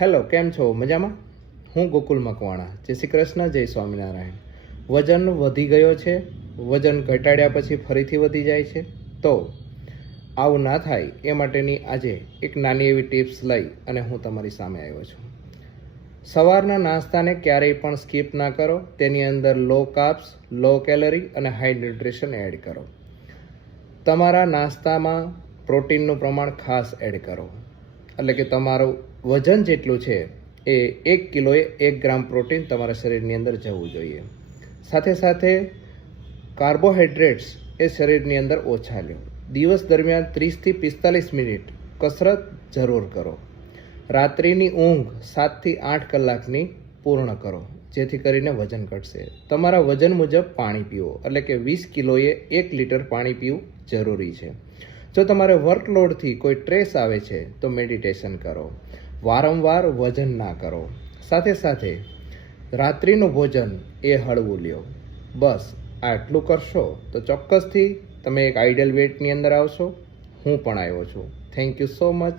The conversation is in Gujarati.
હેલો, કેમ છો? મજામાં? હું ગોકુલ મકવાણા. જય શ્રી કૃષ્ણ, જય સ્વામિનારાયણ. વજન વધી ગયો છે, વજન ઘટાડ્યા પછી ફરીથી વધી જાય છે, તો આવું ના થાય એ માટેની આજે એક નાની એવી ટિપ્સ લઈ અને હું તમારી સામે આવ્યો છું. સવારના નાસ્તાને ક્યારેય પણ સ્કીપ ના કરો. તેની અંદર લો કાર્બ્સ, લો કેલરી અને હાઈ ન્યુટ્રિશન એડ કરો. તમારા નાસ્તામાં પ્રોટીનનું પ્રમાણ ખાસ એડ કરો. એટલે કે તમારું વજન જેટલું છે એ 1 કિલોએ 1 ગ્રામ પ્રોટીન તમારા શરીરની અંદર જવું જોઈએ. સાથે સાથે કાર્બોહાઈડ્રેટ્સ એ શરીરની અંદર ઓછા લો. દિવસ દરમિયાન 30થી 45 મિનિટ કસરત જરૂર કરો. રાત્રિની ઊંઘ 7થી 8 કલાકની પૂર્ણ કરો, જેથી કરીને વજન ઘટશે. તમારા વજન મુજબ પાણી પીવો, એટલે કે 20 કિલોએ 1 લીટર પાણી પીવું જરૂરી છે. જો તમારે વર્કલોડથી કોઈ સ્ટ્રેસ આવે છે તો મેડિટેશન કરો. વારંવાર વજન ના કરો. સાથે સાથે રાત્રિનું ભોજન એ હળવું લ્યો. બસ આટલું કરશો તો ચોક્કસથી તમે એક આઈડિયલ વેટની અંદર આવશો. હું પણ આવ્યો છું. Thank you so much.